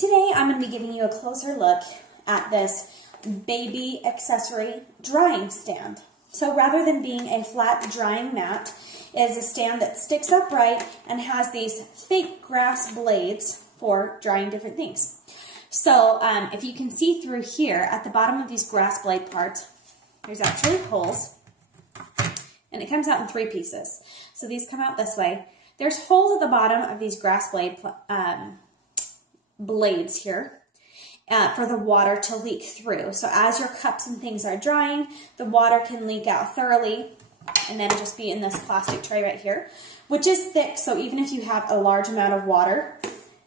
Today I'm going to be giving you a closer look at this baby accessory drying stand. So rather than being a flat drying mat, it is a stand that sticks upright and has these fake grass blades for drying different things. So if you can see through here at the bottom of these grass blade parts, there's actually holes, and it comes out in 3 pieces. So these come out this way. There's holes at the bottom of these grass blade blades here for the water to leak through. So as your cups and things are drying, the water can leak out thoroughly and then just be in this plastic tray right here, which is thick. So even if you have a large amount of water,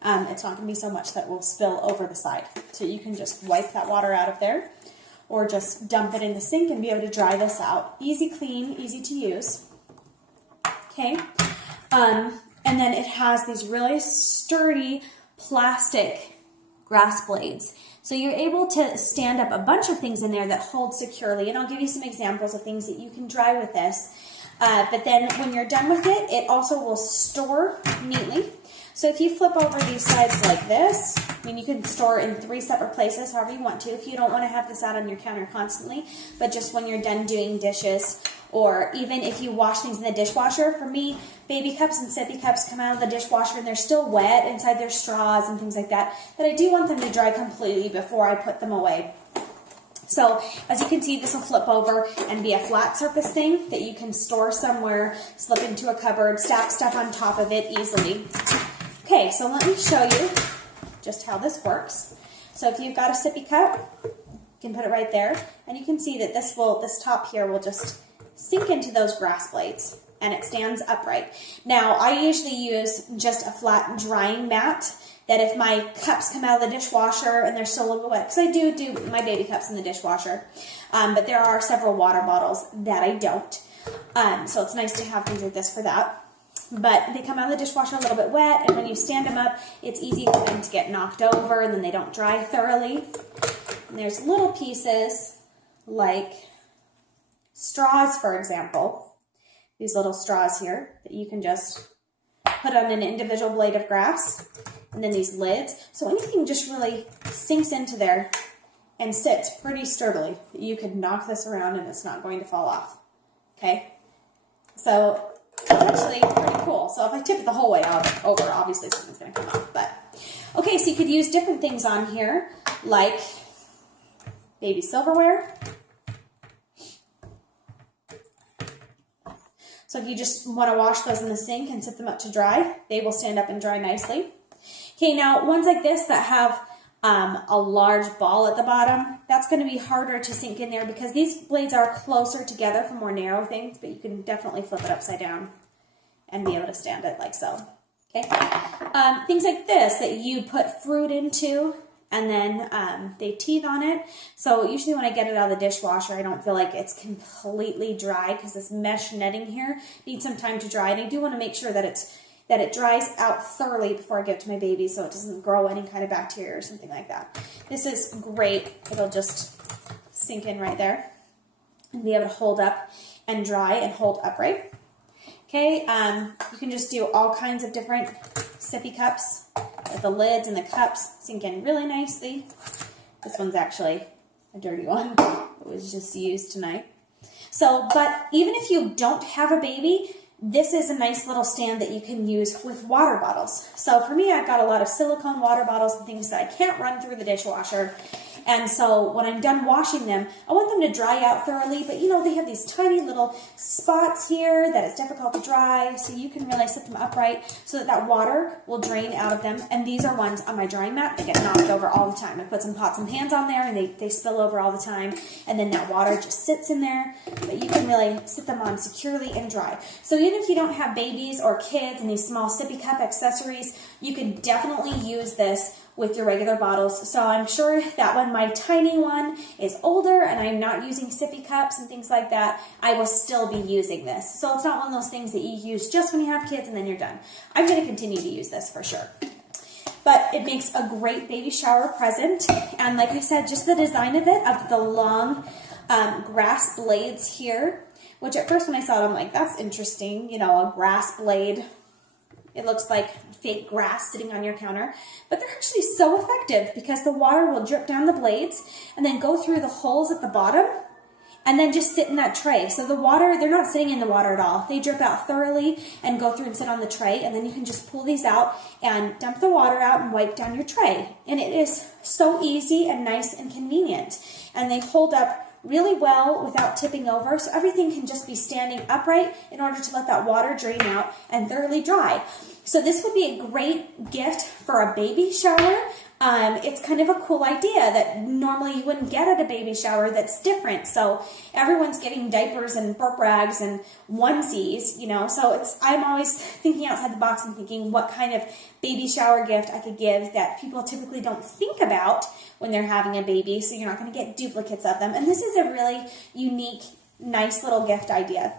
it's not going to be so much that will spill over the side. So you can just wipe that water out of there or just dump it in the sink and be able to dry this out. Easy clean, easy to use. Okay. And then it has these really sturdy plastic grass blades. So you're able to stand up a bunch of things in there that hold securely. And I'll give you some examples of things that you can dry with this. But then when you're done with it, it also will store neatly. So if you flip over these sides like this, I mean, you can store in 3 separate places, however you want to, if you don't want to have this out on your counter constantly, but just when you're done doing dishes, or even if you wash things in the dishwasher. For me, baby cups and sippy cups come out of the dishwasher and they're still wet inside their straws and things like that, but I do want them to dry completely before I put them away. So as you can see, this will flip over and be a flat surface thing that you can store somewhere, slip into a cupboard, stack stuff on top of it easily. Okay, so let me show you just how this works. So if you've got a sippy cup, you can put it right there, and you can see that this top here will just sink into those grass blades, and it stands upright. Now, I usually use just a flat drying mat, that if my cups come out of the dishwasher and they're still a little wet, because I do my baby cups in the dishwasher, but there are several water bottles that I don't. So it's nice to have things like this for that. But they come out of the dishwasher a little bit wet, and when you stand them up, it's easy for them to get knocked over, and then they don't dry thoroughly. And there's little pieces like straws, for example. These little straws here that you can just put on an individual blade of grass. And then these lids. So anything just really sinks into there and sits pretty sturdily. You could knock this around and it's not going to fall off. Okay? So it's actually pretty cool. So if I tip it the whole way over, obviously something's going to come off. But okay, so you could use different things on here, like baby silverware. So if you just want to wash those in the sink and sit them up to dry, they will stand up and dry nicely. Okay, now ones like this that have a large ball at the bottom, that's going to be harder to sink in there because these blades are closer together for more narrow things, but you can definitely flip it upside down and be able to stand it like so. Okay, things like this that you put fruit into, and then they teeth on it. So usually when I get it out of the dishwasher, I don't feel like it's completely dry because this mesh netting here needs some time to dry, and I do want to make sure that it dries out thoroughly before I give it to my baby so it doesn't grow any kind of bacteria or something like that. This is great. It'll just sink in right there and be able to hold up and dry and hold upright. Okay, you can just do all kinds of different sippy cups. The lids and the cups sink in really nicely. This one's actually a dirty one. It was just used tonight. So, but even if you don't have a baby, this is a nice little stand that you can use with water bottles. So for me, I've got a lot of silicone water bottles and things that I can't run through the dishwasher. And so when I'm done washing them, I want them to dry out thoroughly. But you know, they have these tiny little spots here that it's difficult to dry. So you can really sit them upright so that that water will drain out of them. And these are ones on my drying mat that get knocked over all the time. I put some pots and pans on there and they spill over all the time. And then that water just sits in there. But you can really sit them on securely and dry. So even if you don't have babies or kids and these small sippy cup accessories, you can definitely use this with your regular bottles. So I'm sure that when my tiny one is older and I'm not using sippy cups and things like that, I will still be using this. So it's not one of those things that you use just when you have kids and then you're done. I'm going to continue to use this for sure. But it makes a great baby shower present. And like I said, just the design of it, of the long grass blades here, which at first when I saw it, I'm like, that's interesting, you know, a grass blade It looks like fake grass sitting on your counter, but they're actually so effective because the water will drip down the blades and then go through the holes at the bottom and then just sit in that tray. So the water, they're not sitting in the water at all. They drip out thoroughly and go through and sit on the tray, and then you can just pull these out and dump the water out and wipe down your tray. And it is so easy and nice and convenient. And they hold up really well without tipping over, so everything can just be standing upright in order to let that water drain out and thoroughly dry. So this would be a great gift for a baby shower. It's kind of a cool idea that normally you wouldn't get at a baby shower that's different. So everyone's getting diapers and burp rags and onesies, you know, so I'm always thinking outside the box and thinking what kind of baby shower gift I could give that people typically don't think about when they're having a baby, so you're not going to get duplicates of them. And this is a really unique, nice little gift idea.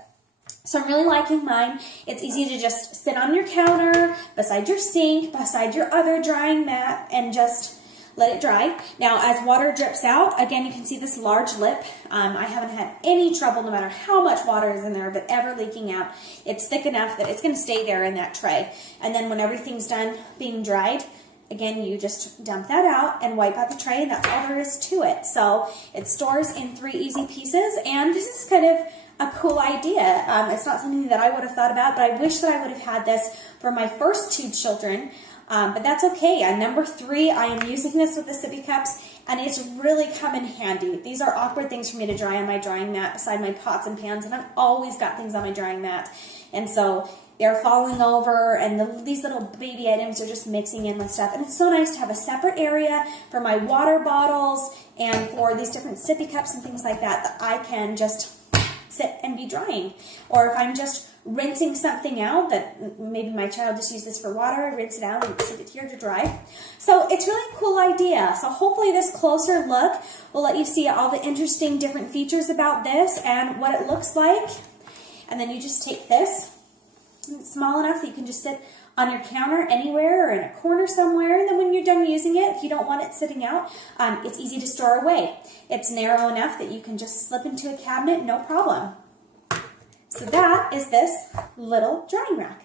So I'm really liking mine. It's easy to just sit on your counter, beside your sink, beside your other drying mat, and just let it dry. Now, as water drips out, again, you can see this large lip. I haven't had any trouble, no matter how much water is in there, but ever leaking out. It's thick enough that it's going to stay there in that tray. And then when everything's done being dried, again, you just dump that out and wipe out the tray, and that's all there is to it. So it stores in 3 easy pieces, and this is kind of a cool idea. It's not something that I would have thought about, but I wish that I would have had this for my first 2 children, but that's okay. On number 3, I am using this with the sippy cups, and it's really come in handy. These are awkward things for me to dry on my drying mat beside my pots and pans, and I've always got things on my drying mat, and so they're falling over, and these little baby items are just mixing in with stuff. And it's so nice to have a separate area for my water bottles and for these different sippy cups and things like that that I can just sit and be drying. Or if I'm just rinsing something out, that maybe my child just used this for water, I rinse it out and sit it here to dry. So it's really a cool idea. So hopefully this closer look will let you see all the interesting different features about this and what it looks like. And then you just take this. It's small enough that you can just sit on your counter anywhere or in a corner somewhere, and then when you're done using it, if you don't want it sitting out, it's easy to store away. It's narrow enough that you can just slip into a cabinet, no problem. So that is this little drying rack.